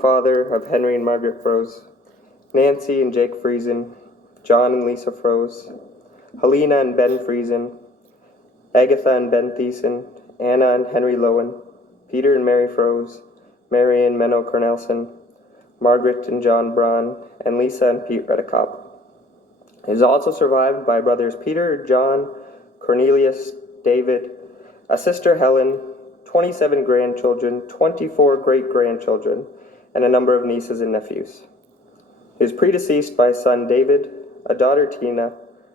father of Henry and Margaret Froese, Nancy and Jake Friesen, John and Lisa Froese, Helena and Ben Friesen, Agatha and Ben Thiessen, Anna and Henry Lowen, Peter and Mary Froese, Mary and Menno Cornelsen, Margaret and John Braun, and Lisa and Pete Redekop. It is also survived by brothers Peter, John, Cornelius, David, a sister Helen, 27 grandchildren, 24 great-grandchildren, and a number of nieces and nephews. He was predeceased by a son David, a daughter Tina,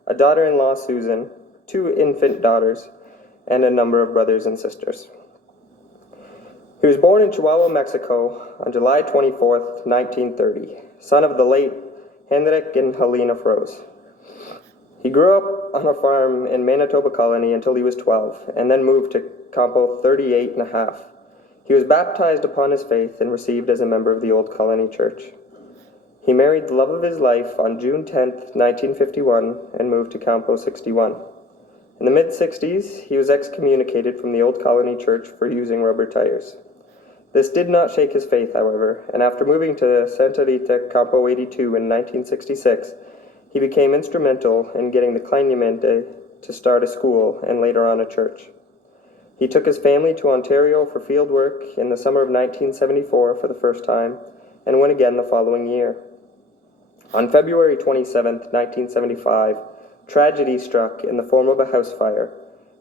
a daughter-in-law Susan, 2 infant daughters, and a number of brothers and sisters. He was born in Chihuahua, Mexico on July 24th, 1930, son of the late Henrik and Helena Froese. He grew up on a farm in Manitoba Colony until he was 12, and then moved to Campo 38 and a half. He was baptized upon his faith and received as a member of the Old Colony Church. He married the love of his life on June 10th, 1951, and moved to Campo 61. In the mid-60s, he was excommunicated from the Old Colony Church for using rubber tires. This did not shake his faith, however, and after moving to Santa Rita, Campo 82 in 1966, he became instrumental in getting the Kleingemeente to start a school and later on a church. He took his family to Ontario for field work in the summer of 1974 for the first time, and went again the following year. On February 27, 1975, tragedy struck in the form of a house fire,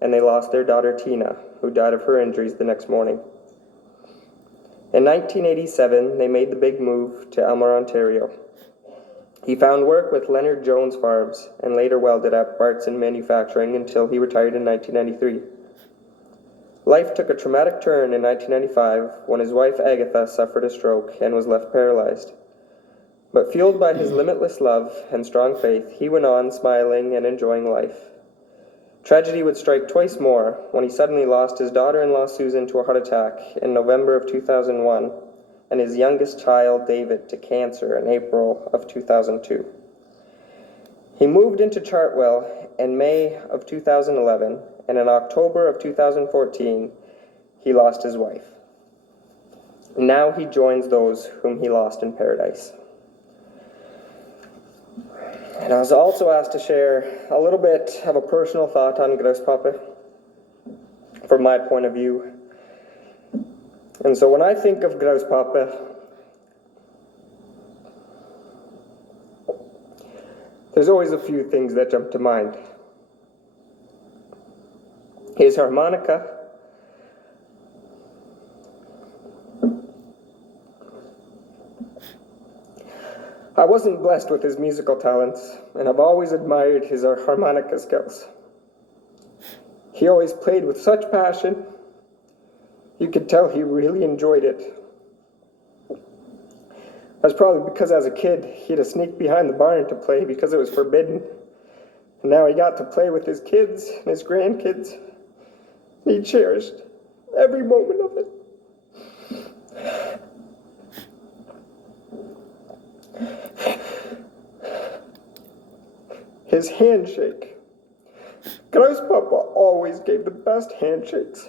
and they lost their daughter Tina, who died of her injuries the next morning. In 1987, they made the big move to Elmer, Ontario. He found work with Leonard Jones Farms and later welded at Bartson Manufacturing until he retired in 1993. Life took a traumatic turn in 1995 when his wife Agatha suffered a stroke and was left paralyzed. But fueled by his limitless love and strong faith, he went on smiling and enjoying life. Tragedy would strike twice more when he suddenly lost his daughter-in-law Susan to a heart attack in November of 2001 and his youngest child David to cancer in April of 2002. He moved into Chartwell in May of 2011, and in October of 2014 he lost his wife. Now he joins those whom he lost in paradise. And I was also asked to share a little bit of a personal thought on Grauspapa from my point of view. And so when I think of Grauspapa, there's always a few things that jump to mind. His harmonica, I wasn't blessed with his musical talents, and I've always admired his harmonica skills. He always played with such passion. You could tell he really enjoyed it. That's probably because as a kid, he had to sneak behind the barn to play because it was forbidden. And now he got to play with his kids and his grandkids. And he cherished every moment of it. His handshake. Grauspapa always gave the best handshakes.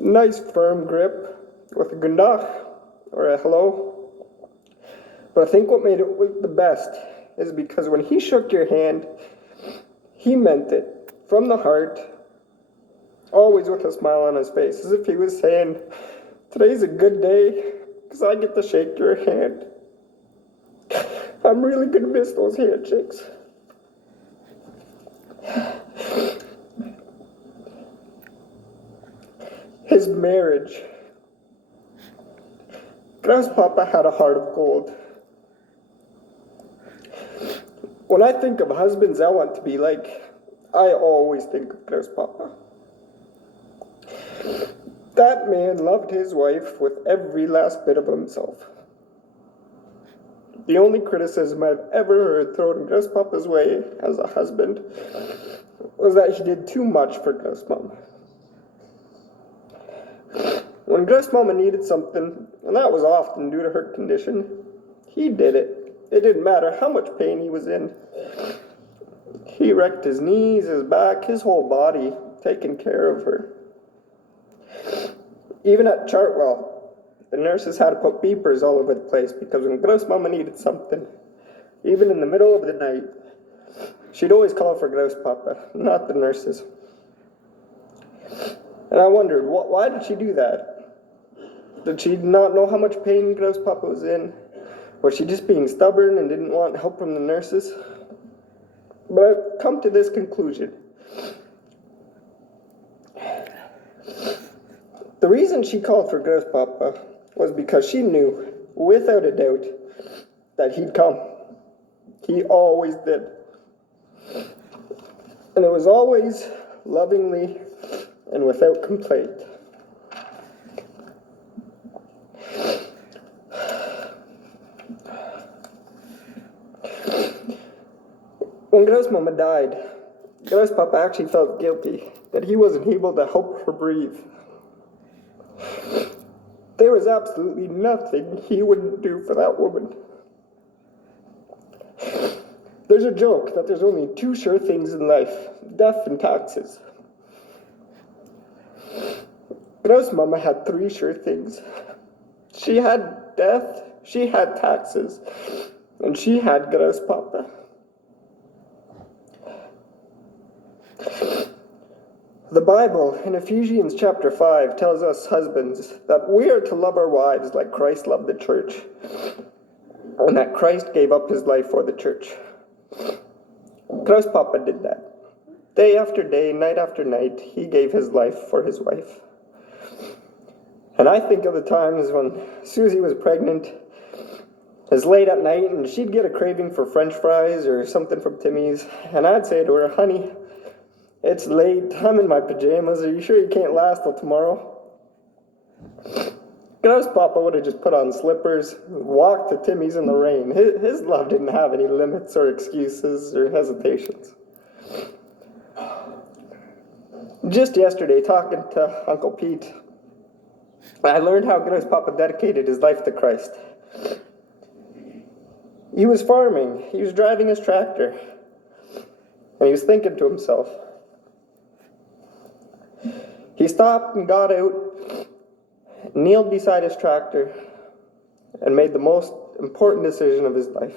Nice firm grip with a good dag or a hello. But I think what made it the best is because when he shook your hand, he meant it from the heart, always with a smile on his face, as if he was saying, today's a good day because I get to shake your hand. I'm really going to miss those handshakes. His marriage. Grauspapa had a heart of gold. When I think of husbands I want to be like, I always think of Grauspapa. That man loved his wife with every last bit of himself. The only criticism I've ever heard thrown Grauspapa's way as a husband was that he did too much for Grausmama. When Grausmama needed something, and that was often due to her condition, he did it. It didn't matter how much pain he was in. He wrecked his knees, his back, his whole body, taking care of her. Even at Chartwell, the nurses had to put beepers all over the place because when Grouse Mama needed something, even in the middle of the night, she'd always call for Grouse Papa, not the nurses. And I wondered, why did she do that? Did she not know how much pain Grouse Papa was in? Was she just being stubborn and didn't want help from the nurses? But I've come to this conclusion. The reason she called for Grouse Papa was because she knew, without a doubt, that he'd come. He always did. And it was always lovingly and without complaint. When Grouse Mama died, Grouse Papa actually felt guilty that he wasn't able to help her breathe. There was absolutely nothing he wouldn't do for that woman. There's a joke that there's only two sure things in life, death and taxes. Grouse Mama had three sure things. She had death, she had taxes, and she had Grouse Papa. The Bible in Ephesians chapter 5 tells us husbands that we are to love our wives like Christ loved the church, and that Christ gave up his life for the church. Grouse Papa did that. Day after day, night after night, he gave his life for his wife. And I think of the times when Susie was pregnant, it's late at night, and she'd get a craving for French fries or something from Timmy's, and I'd say to her, honey, it's late, I'm in my pajamas, are you sure you can't last till tomorrow? Grouse Papa would have just put on slippers, walked to Timmy's in the rain. His love didn't have any limits or excuses or hesitations. Just yesterday, talking to Uncle Pete, I learned how Grouse Papa dedicated his life to Christ. He was farming, he was driving his tractor, and he was thinking to himself. He stopped and got out, kneeled beside his tractor, and made the most important decision of his life.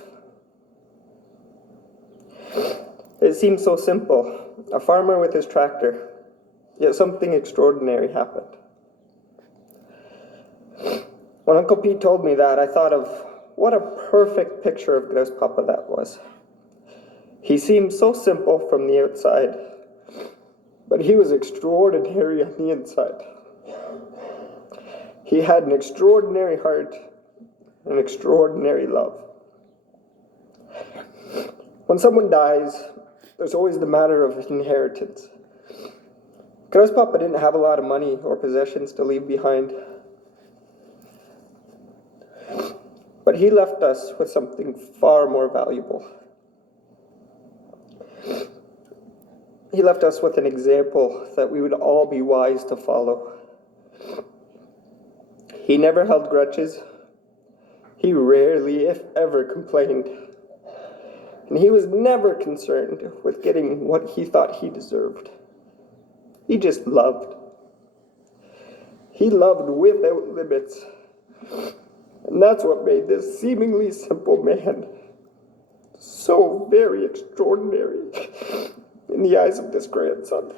It seemed so simple, a farmer with his tractor, yet something extraordinary happened. When Uncle Pete told me that, I thought of what a perfect picture of Grouse Papa that was. He seemed so simple from the outside, but he was extraordinary on the inside. He had an extraordinary heart, an extraordinary love. When someone dies, there's always the matter of inheritance. Grouse Papa didn't have a lot of money or possessions to leave behind, but he left us with something far more valuable. He left us with an example that we would all be wise to follow. He never held grudges. He rarely, if ever, complained. And he was never concerned with getting what he thought he deserved. He just loved. He loved without limits. And that's what made this seemingly simple man so very extraordinary in the eyes of this grandson.